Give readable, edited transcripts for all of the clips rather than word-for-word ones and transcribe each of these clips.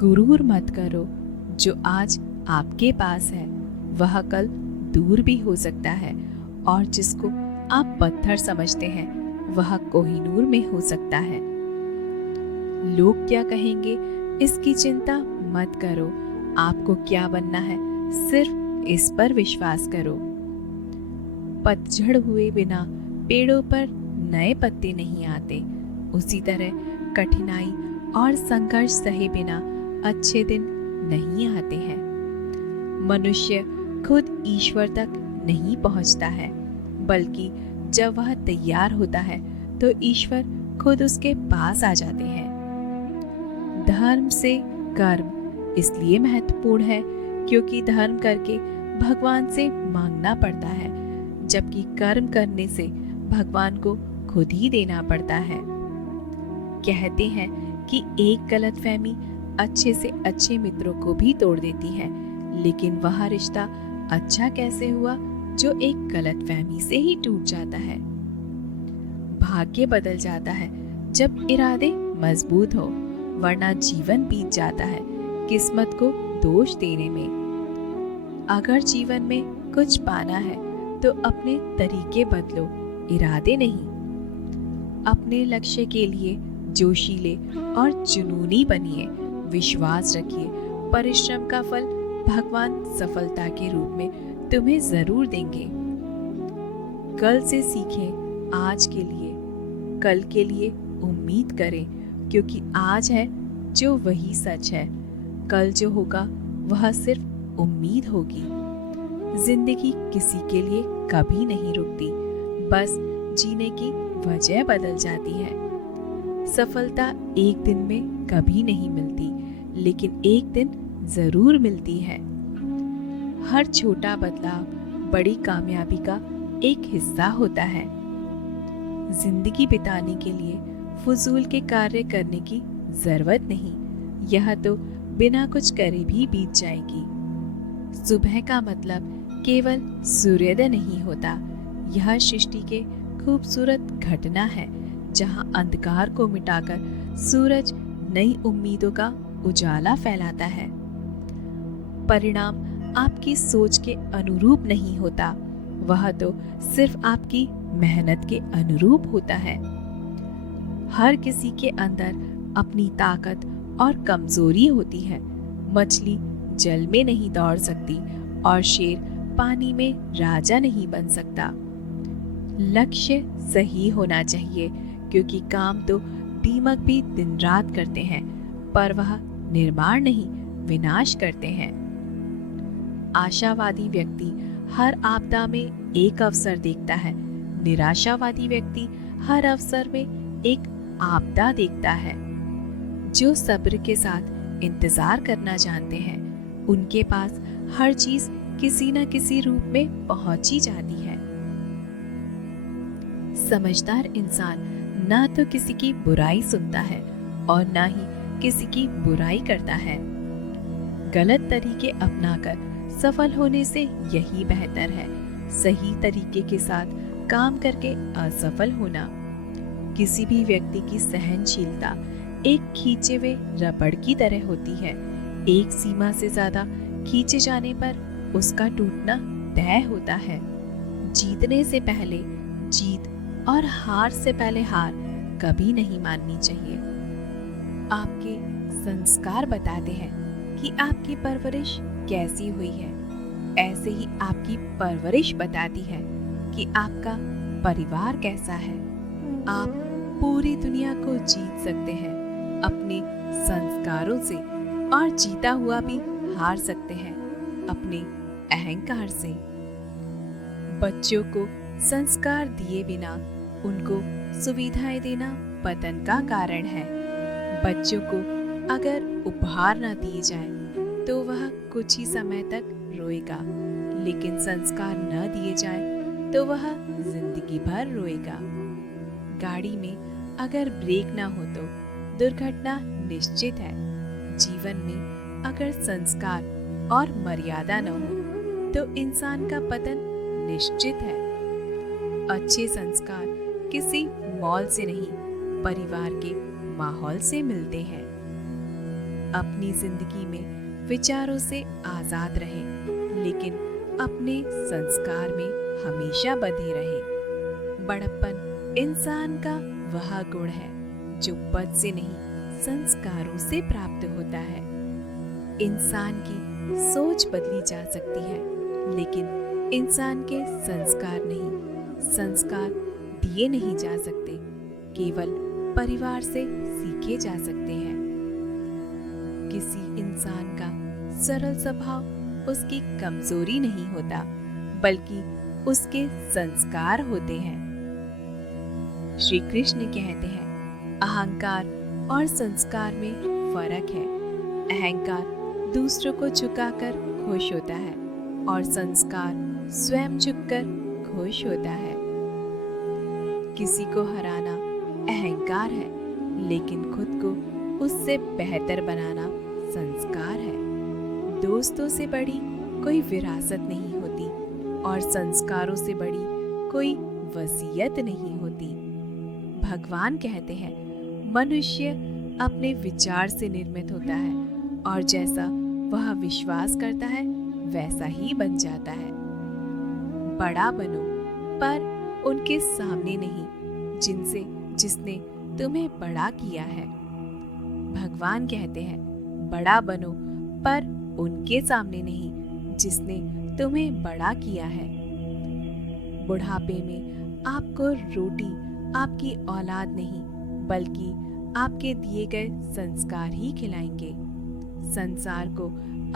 गुरूर मत करो। जो आज आपके पास है वह कल दूर भी हो सकता है, और जिसको आप पत्थर समझते हैं वह कोहिनूर में हो सकता है। लोग क्या कहेंगे इसकी चिंता मत करो। आपको क्या बनना है सिर्फ इस पर विश्वास करो। पतझड़ हुए बिना पेड़ों पर नए पत्ते नहीं आते। उसी तरह कठिनाई और संघर्ष सहे बिना अच्छे दिन नहीं आते हैं। मनुष्य खुद ईश्वर तक नहीं पहुंचता है, बल्कि जब वह तैयार होता है तो ईश्वर खुद उसके पास आ जाते हैं। धर्म से कर्म इसलिए महत्वपूर्ण है क्योंकि धर्म करके भगवान से मांगना पड़ता है, जबकि कर्म करने से भगवान को खुद ही देना पड़ता है। कहते हैं कि एक गलतफहमी अच्छे से अच्छे मित्रों को भी तोड़ देती है, लेकिन वह रिश्ता अच्छा कैसे हुआ जो एक गलतफहमी से ही टूट जाता है। भाग्य बदल जाता है जब इरादे मजबूत हो, वरना जीवन बीत जाता है किस्मत को दोष देने में। अगर जीवन में कुछ पाना है तो अपने तरीके बदलो, इरादे नहीं। अपने लक्ष्य के लिए जोशीले और जुनूनी बनिए। विश्वास रखिए, परिश्रम का फल भगवान सफलता के रूप में तुम्हें जरूर देंगे। कल से सीखें आज के लिए, कल के लिए उम्मीद करें, क्योंकि आज है जो वही सच है। कल जो होगा वह सिर्फ उम्मीद होगी। जिंदगी किसी के लिए कभी नहीं रुकती, बस जीने की वजह बदल जाती है। सफलता एक दिन में कभी नहीं मिलती, लेकिन एक दिन जरूर मिलती है। हर छोटा बदलाव बड़ी कामयाबी का एक हिस्सा होता है। जिंदगी बिताने के लिए फजूल के कार्य करने की जरूरत नहीं, यह तो बिना कुछ करे भी बीत जाएगी। सुबह का मतलब केवल सूर्योदय नहीं होता, यह सृष्टि के खूबसूरत घटना है जहां अंधकार को मिटाकर सूरज नई उम्मीदों का उजाला फैलाता है। परिणाम आपकी सोच के अनुरूप नहीं होता, वह तो सिर्फ आपकी मेहनत के अनुरूप होता है। हर किसी के अंदर अपनी ताकत और कमजोरी होती है। मछली जल में नहीं दौड़ सकती और शेर पानी में राजा नहीं बन सकता। लक्ष्य सही होना चाहिए, क्योंकि काम तो दीमक भी दिन रात करते हैं, पर वह निर्माण नहीं विनाश करते हैं। आशावादी व्यक्ति हर आपदा में एक अवसर देखता है, निराशावादी व्यक्ति हर अवसर में एक आपदा देखता है। जो सब्र के साथ इंतजार करना जानते हैं, उनके पास हर चीज किसी न किसी रूप में पहुंची जाती है। समझदार इंसान ना तो किसी की बुराई सुनता है और ना ही किसी की बुराई करता है। गलत तरीके अपनाकर सफल होने से यही बेहतर है सही तरीके के साथ काम करके असफल होना। किसी भी व्यक्ति की सहनशीलता एक खींचे हुए रबड़ की तरह होती है। एक सीमा से ज्यादा खींचे जाने पर उसका टूटना तय होता है। जीतने से पहले जीत और हार से पहले हार कभी नहीं माननी चाहिए। आपके संस्कार बताते हैं कि आपकी परवरिश कैसी हुई है, ऐसे ही आपकी परवरिश बताती है कि आपका परिवार कैसा है। आप पूरी दुनिया को जीत सकते हैं अपने संस्कारों से, और जीता हुआ भी हार सकते हैं अपने अहंकार से। बच्चों को संस्कार दिए बिना उनको सुविधाएं देना पतन का कारण है। बच्चों को अगर उपहार न दिए जाए तो वह कुछ ही समय तक रोएगा, लेकिन संस्कार न दिए जाए तो वह जिंदगी भर रोएगा। गाड़ी में अगर ब्रेक ना हो तो दुर्घटना निश्चित है। जीवन में अगर संस्कार और मर्यादा न हो तो इंसान का पतन निश्चित है। अच्छे संस्कार किसी मॉल से नहीं, परिवार के माहौल से मिलते हैं। अपनी जिंदगी में विचारों से आजाद रहें, लेकिन अपने संस्कार में हमेशा बंधे रहें। बड़प्पन इंसान का वह गुण है जो पद से नहीं संस्कारों से प्राप्त होता है। इंसान की सोच बदली जा सकती है, लेकिन इंसान के संस्कार नहीं। संस्कार दिए नहीं जा सकते, केवल परिवार से सीखे जा सकते हैं। किसी इंसान का सरल स्वभाव उसकी कमजोरी नहीं होता, बल्कि उसके संस्कार होते हैं। श्री कृष्ण कहते हैं, अहंकार और संस्कार में फर्क है। अहंकार दूसरों को झुकाकर खुश होता है और संस्कार स्वयं झुककर खुश होता है। किसी को हराना अहंकार है, लेकिन खुद को उससे बेहतर बनाना संस्कार है। दोस्तों से बड़ी कोई विरासत नहीं होती और संस्कारों से बड़ी कोई वसीयत नहीं होती। भगवान कहते हैं, मनुष्य अपने विचार से निर्मित होता है और जैसा वह विश्वास करता है वैसा ही बन जाता है। बड़ा बनो, पर उनके सामने नहीं जिसने तुम्हें बड़ा किया है। भगवान कहते हैं, बड़ा बनो, पर उनके सामने नहीं जिसने तुम्हें बड़ा किया है। बुढ़ापे में आपको रोटी आपकी औलाद नहीं, बल्कि आपके दिए गए संस्कार ही खिलाएंगे। संसार को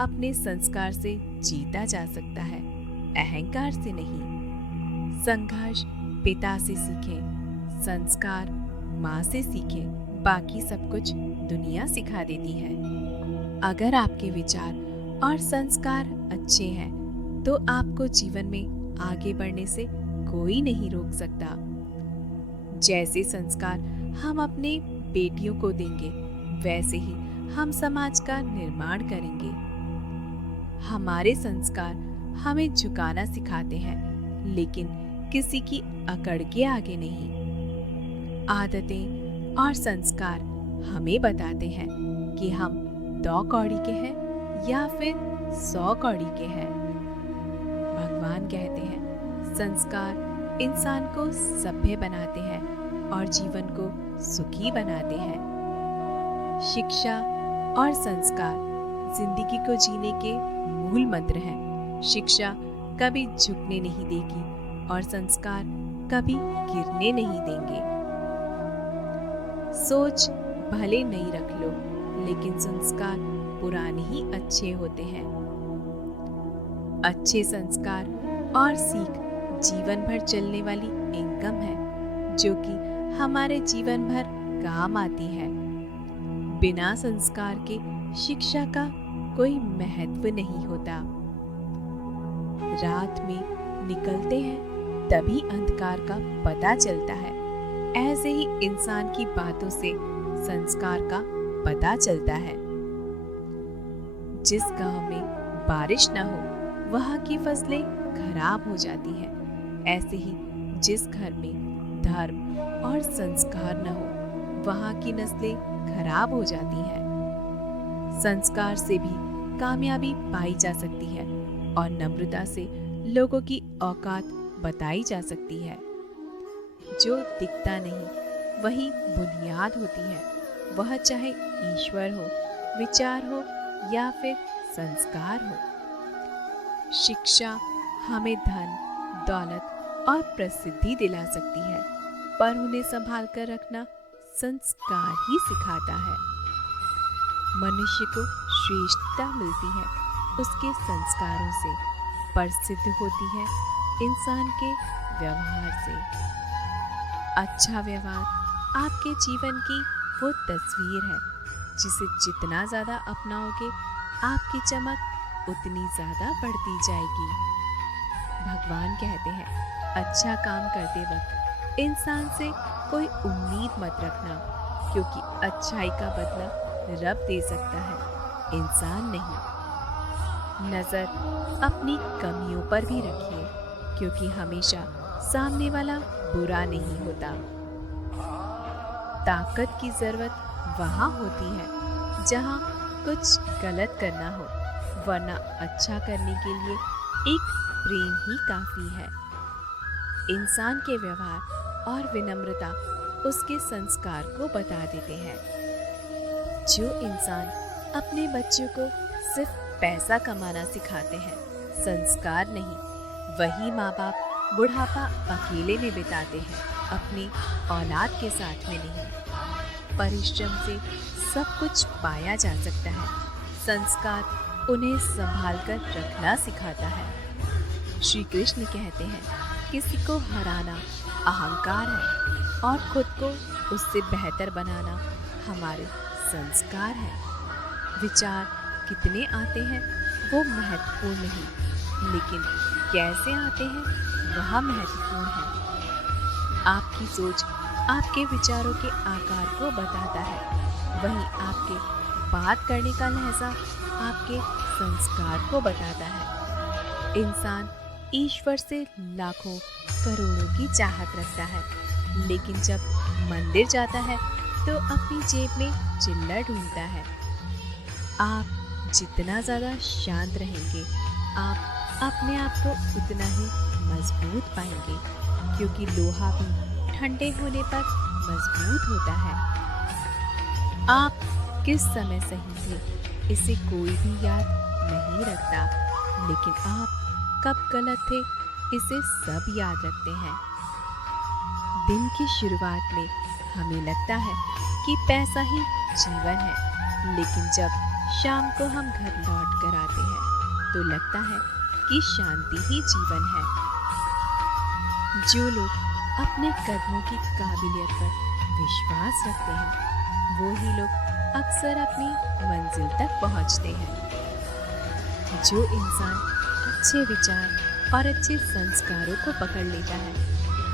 अपने संस्कार से जीता जा सकता है, अहंकार से नहीं। संघर्ष पिता से सीखें, संस्कार माँ से सीखें, बाकी सब कुछ दुनिया सिखा देती है। अगर आपके विचार और संस्कार अच्छे हैं, तो आपको जीवन में आगे बढ़ने से कोई नहीं रोक सकता। जैसे संस्कार हम अपने बेटियों को देंगे, वैसे ही हम समाज का निर्माण करेंगे। हमारे संस्कार हमें झुकाना सिखाते हैं, लेकिन किसी की अकड़ के आगे नहीं। आदतें और संस्कार हमें बताते हैं कि हम 2 कौड़ी के हैं या फिर 100 कौड़ी के हैं। भगवान कहते हैं, संस्कार इंसान को सभ्य बनाते हैं और जीवन को सुखी बनाते हैं। शिक्षा और संस्कार जिंदगी को जीने के मूल मंत्र हैं। शिक्षा कभी झुकने नहीं देगी और संस्कार कभी गिरने नहीं देंगे। सोच भले नई रख लो, लेकिन संस्कार पुराने ही अच्छे होते हैं। अच्छे संस्कार और सीख जीवन भर चलने वाली इनकम है, जो कि हमारे जीवन भर काम आती है। बिना संस्कार के शिक्षा का कोई महत्व नहीं होता। रात में निकलते हैं तभी अंधकार का पता चलता है। ऐसे ही इंसान की बातों से संस्कार का पता चलता है। जिस गांव में बारिश न हो, वहां की फसलें खराब हो जाती हैं। ऐसे ही जिस घर में धर्म और संस्कार न हो, वहां की नस्लें खराब हो जाती हैं। संस्कार से भी कामयाबी पाई जा सकती है और नम्रता से लोगों की औकात बताई जा सकती है। जो दिखता नहीं वही बुनियाद होती है, वह चाहे ईश्वर हो, विचार हो या फिर संस्कार हो। शिक्षा हमें धन, दौलत और प्रसिद्धि दिला सकती है, पर उन्हें संभाल कर रखना संस्कार ही सिखाता है। मनुष्य को श्रेष्ठता मिलती है उसके संस्कारों से, पर सिद्ध होती है इंसान के व्यवहार से। अच्छा व्यवहार आपके जीवन की वो तस्वीर है जिसे जितना ज़्यादा अपनाओगे, आपकी चमक उतनी ज़्यादा बढ़ती जाएगी। भगवान कहते हैं, अच्छा काम करते वक्त इंसान से कोई उम्मीद मत रखना, क्योंकि अच्छाई का बदला रब दे सकता है, इंसान नहीं। नज़र अपनी कमियों पर भी रखिए, क्योंकि हमेशा सामने वाला बुरा नहीं होता। ताकत की जरूरत वहाँ होती है जहाँ कुछ गलत करना हो, वरना अच्छा करने के लिए एक प्रेम ही काफी है। इंसान के व्यवहार और विनम्रता उसके संस्कार को बता देते हैं। जो इंसान अपने बच्चों को सिर्फ पैसा कमाना सिखाते हैं, संस्कार नहीं, वही माँ बाप बुढ़ापा अकेले में बिताते हैं, अपनी औलाद के साथ में नहीं। परिश्रम से सब कुछ पाया जा सकता है, संस्कार उन्हें संभाल कर रखना सिखाता है। श्री कृष्ण कहते हैं, किसी को हराना अहंकार है और खुद को उससे बेहतर बनाना हमारे संस्कार है। विचार कितने आते हैं वो महत्वपूर्ण नहीं, लेकिन कैसे आते हैं वह महत्वपूर्ण है। आपकी सोच आपके विचारों के आकार को बताता है, वहीं आपके बात करने का लहजा आपके संस्कार को बताता है। इंसान ईश्वर से लाखों करोड़ों की चाहत रखता है, लेकिन जब मंदिर जाता है तो अपनी जेब में चिल्लर ढूंढता है। आप जितना ज़्यादा शांत रहेंगे, आप अपने आप को उतना ही मजबूत पाएंगे, क्योंकि लोहा भी ठंडे होने पर मजबूत होता है। आप किस समय सही थे इसे कोई भी याद नहीं रखता, लेकिन आप कब गलत थे इसे सब याद रखते हैं। दिन की शुरुआत में हमें लगता है कि पैसा ही जीवन है, लेकिन जब शाम को हम घर लौट कर आते हैं तो लगता है कि शांति ही जीवन है। जो लोग अपने कदमों की काबिलियत पर विश्वास रखते हैं, वो ही लोग अक्सर अपनी मंजिल तक पहुंचते हैं। जो इंसान अच्छे विचार और अच्छे संस्कारों को पकड़ लेता है,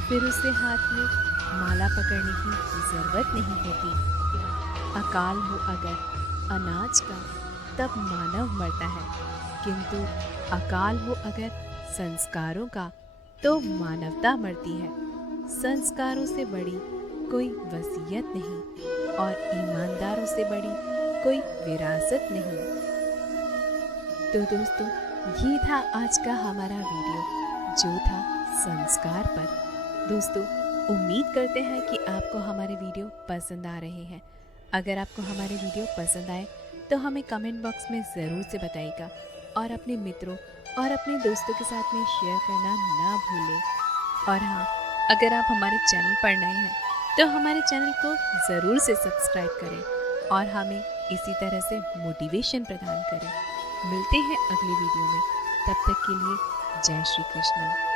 फिर उसे हाथ में माला पकड़ने की जरूरत नहीं होती। अकाल हो अगर अनाज का, तब मानव मरता है, किंतु अकाल हो अगर संस्कारों का, तो मानवता मरती है। संस्कारों से बड़ी कोई वसीयत नहीं और ईमानदारों से बड़ी कोई विरासत नहीं। तो दोस्तों, ये था आज का हमारा वीडियो, जो था संस्कार पर। दोस्तों, उम्मीद करते हैं कि आपको हमारे वीडियो पसंद आ रहे हैं। अगर आपको हमारे वीडियो पसंद आए तो हमें कमेंट बॉक्स में ज़रूर से बताइएगा और अपने मित्रों और अपने दोस्तों के साथ में शेयर करना ना भूलें। और हाँ, अगर आप हमारे चैनल पर नए हैं तो हमारे चैनल को ज़रूर से सब्सक्राइब करें और हमें इसी तरह से मोटिवेशन प्रदान करें। मिलते हैं अगले वीडियो में, तब तक के लिए जय श्री कृष्ण।